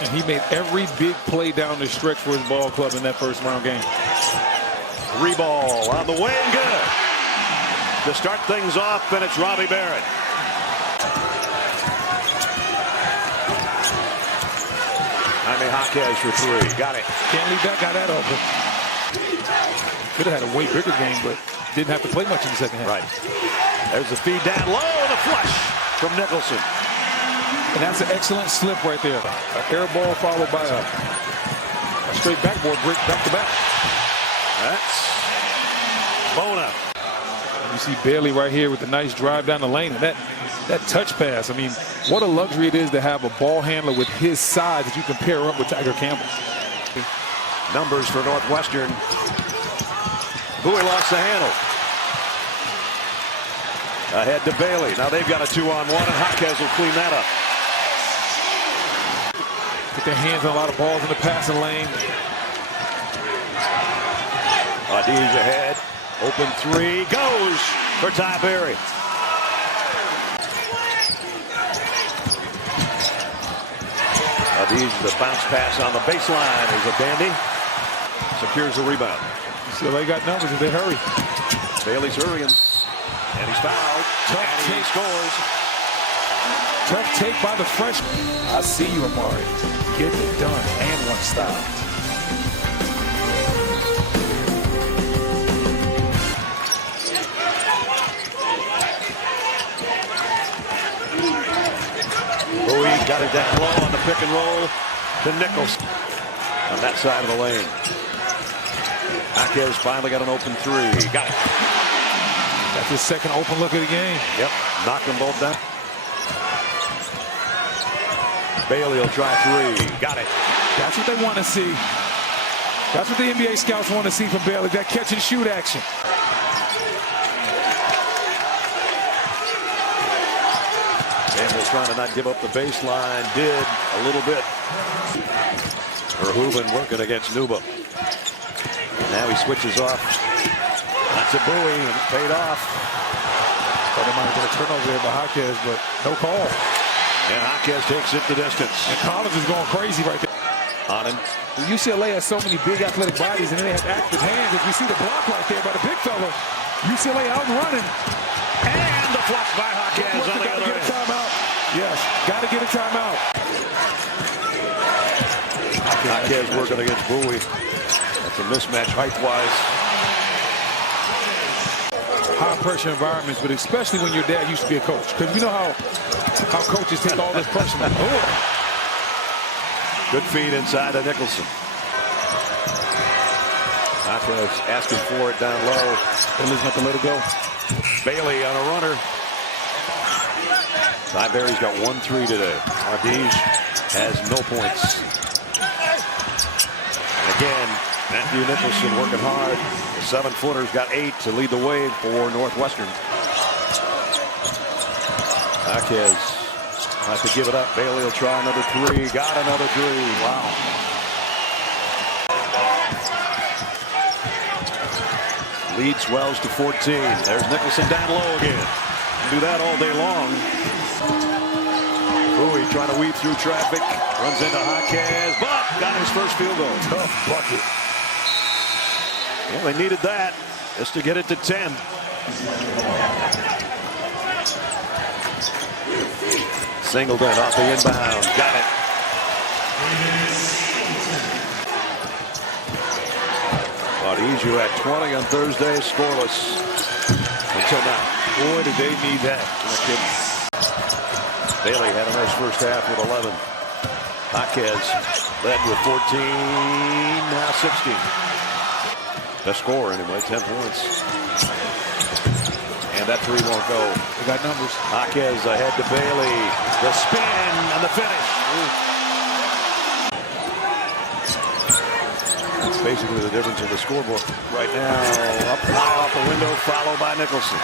And he made every big play down the stretch for his ball club in that first round game. 3 ball on the way and good. To start things off, and it's Robbie Barrett. Jaime Jaquez for 3. Got it. Can't leave that guy that open. Could have had a way bigger game, but didn't have to play much in the second half. Right. There's the feed down low, the flush from Nicholson. And that's an excellent slip right there. An air ball followed by a straight backboard brick back to back. That's Bona. You see Bailey right here with a nice drive down the lane. And that touch pass, I mean, what a luxury it is to have a ball handler with his size that you can pair up with Tiger Campbell. Numbers for Northwestern. Bowie lost the handle. Ahead to Bailey. Now they've got a 2-on-1, and Jaquez will clean that up. Get their hands on a lot of balls in the passing lane. Adij ahead. Open 3. Goes for Ty Berry. Adij, the bounce pass on the baseline is a dandy. Secures the rebound. So they got numbers if they hurry. Bailey's hurrying. And he's fouled. Tough and he scores. Tough take by the freshman. I see you, Amari. Get it done and one style. Bowie got it down low on the pick and roll to Nichols on that side of the lane. Jaquez finally got an open 3. Got it. That's his second open look of the game. Yep, knocked them both down. Bailey will try 3. Got it. That's what they want to see. That's what the NBA scouts want to see from Bailey, that catch and shoot action. Campbell trying to not give up the baseline. Did a little bit. Verhoeven working against Nuba. Now he switches off. That's a Bowie, and it paid off. Thought they might have got a turnover there by Jaquez, but no call. And Jaquez takes it the distance. And Collins is going crazy right there. On him. UCLA has so many big athletic bodies, and then they have active hands. If you see the block right there by the big fella, UCLA out and running. And the flush by Jaquez on the other end. Timeout. Yes, got to get a timeout. Jaquez working against Bowie. That's a mismatch height-wise. High-pressure environments, but especially when your dad used to be a coach. Because you know how coaches take all this pressure. Good feed inside of Nicholson. Jaquez asking for it down low. Bailey's not to let it go. Bailey on a runner. Ty Berry's got 1-3 today. Adij has no points. And again, Matthew Nicholson working hard. The 7-footer's got 8 to lead the way for Northwestern. Jaquez has to give it up. Bailey will try another 3. Got another 3. Wow. Lead swells to 14. There's Nicholson down low again. Do that all day long. Bowie trying to weave through traffic. Runs into Jaquez, but got his first field goal. Tough bucket. Well, they needed that just to get it to 10. Singleton off the inbound. Got it. Adij at 20 on Thursday, scoreless until now. Boy, did they need that. Bailey had a nice first half with 11. Jaquez led with 14, now 16. Best score anyway, 10 points. And that 3 won't go. They got numbers. Jaquez ahead to Bailey. The spin and the finish. That's basically the difference in the scorebook right now. Up high off the window, followed by Nicholson.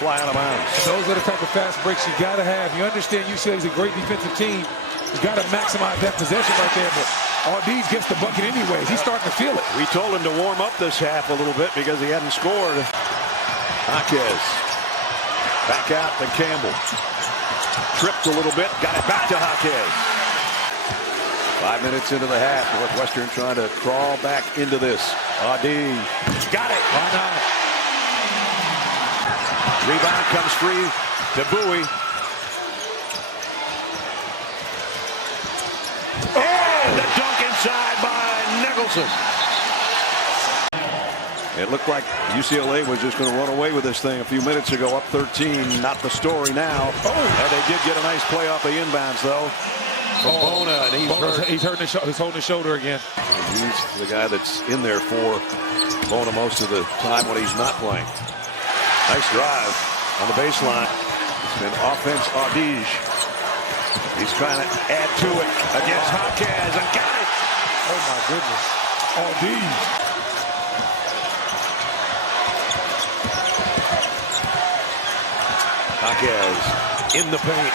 Fly out of bounds. Those are the type of fast breaks you got to have. You understand UCLA is a great defensive team. You got to maximize that possession right there. But Adij gets the bucket anyway. He's starting to feel it. We told him to warm up this half a little bit because he hadn't scored. Jaquez back out to Campbell. Tripped a little bit. Got it back to Jaquez. 5 minutes into the half, Northwestern trying to crawl back into this. Adi got it. Why not? Rebound comes free to Bowie. Oh, the dunk inside by Nicholson. It looked like UCLA was just going to run away with this thing a few minutes ago, up 13. Not the story now. Oh. And they did get a nice play off the inbounds, though. From Bona, and he's holding his shoulder again. He's the guy that's in there for Bona most of the time when he's not playing. Nice drive on the baseline. It's been offense Audige. He's trying to add to it against Jaquez and got it. Oh my goodness. Audige. Jaquez in the paint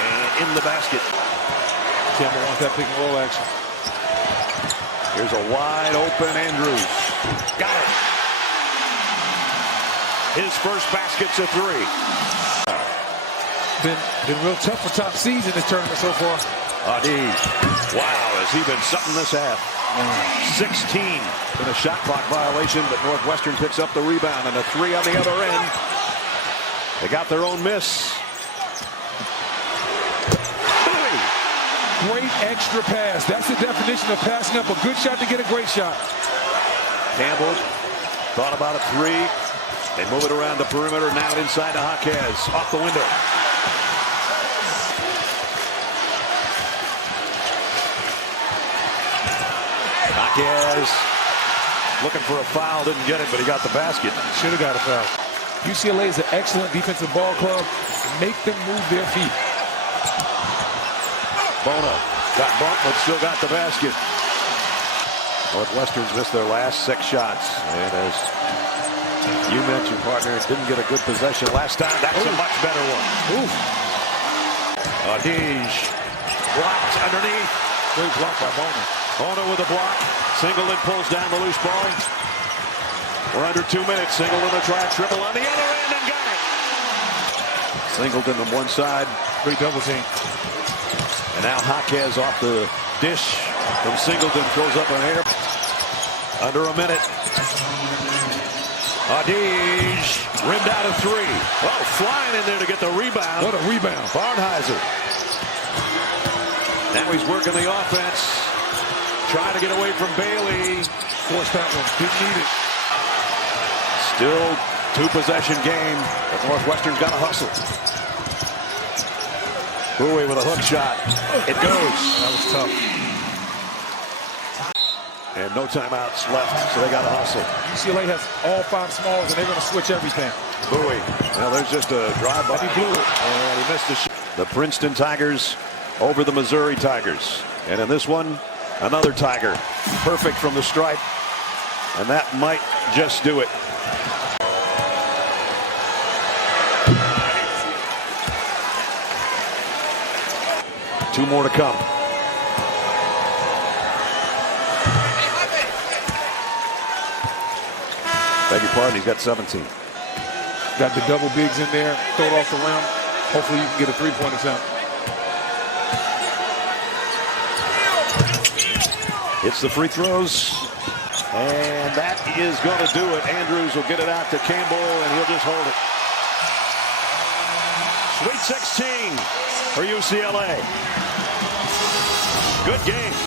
and in the basket. Campbell wants that pick and roll action. Here's a wide open Andrews. Got it. His first basket's a three. Been real tough for top seeds in this tournament so far. Adi. Wow, has he been something this half? 16 in a shot clock violation, but Northwestern picks up the rebound and a three on the other end. They got their own miss. Great extra pass. That's the definition of passing up a good shot to get a great shot. Campbell thought about a three. They move it around the perimeter, now inside to Jaquez. Off the window. Jaquez looking for a foul, didn't get it, but he got the basket. Should have got a foul. UCLA is an excellent defensive ball club. Make them move their feet. Bona got bumped, but still got the basket. Northwestern's missed their last 6 shots. And as you mentioned, partner, didn't get a good possession last time. That's a much better one. Audige blocked underneath. Great block by Bona. Bona with a block. Singleton pulls down the loose ball. We're under 2 minutes. Singleton to try a triple on the other end and got it. Singleton on one side. Great double team. And now Jaquez off the dish from Singleton, throws up an air. Under a minute. Audige rimmed out a three. Oh, flying in there to get the rebound. What a rebound. Barnheiser. Now he's working the offense. Trying to get away from Bailey. Forced that one. Didn't need it. Still 2-possession game, but Northwestern's got to hustle. Bowie with a hook shot. It goes. That was tough. And no timeouts left, so they got to hustle. UCLA has all 5 smalls, and they're going to switch everything. Bowie. Now there's just a drive-by. He blew it. And he missed the shot. The Princeton Tigers over the Missouri Tigers. And in this one, another Tiger. Perfect from the stripe. And that might just do it. Two more to come. Beg your pardon, he's got 17. Got the double bigs in there. Throw it off the rim. Hopefully you can get a three-point attempt. Hits the free throws. And that is going to do it. Andrews will get it out to Campbell, and he'll just hold it. Sweet 16 for UCLA. Good game.